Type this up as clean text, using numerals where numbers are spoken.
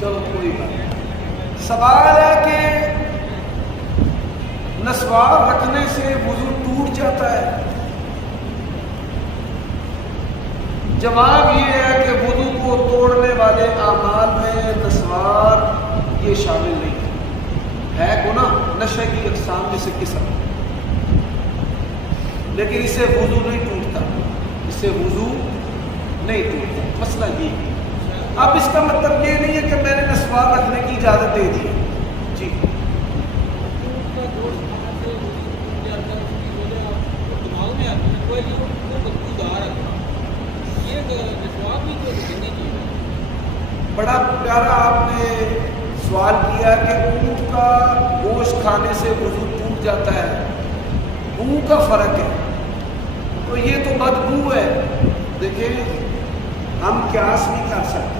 چلو کوئی بات نہیں۔ سوال ہے کہ نسوار رکھنے سے وضو ٹوٹ جاتا ہے؟ جواب یہ ہے کہ وضو کو توڑنے والے اعمال میں نسوار یہ شامل نہیں ہے گناہ، نشے کی اقسام میں سے قسم، لیکن اس سے وضو نہیں ٹوٹتا، اس سے وضو نہیں ٹوٹتا۔ مسئلہ یہ ہے۔ اب اس کا مطلب یہ نہیں ہے کہ میں نے نسوار رکھنے کی اجازت دے دی۔ جی بڑا پیارا آپ نے سوال کیا کہ اونٹ کا گوشت کھانے سے وضو ٹوٹ جاتا ہے، بو کا فرق ہے، تو یہ تو بدبو ہے۔ دیکھیں ہم قیاس نہیں کر سکتے،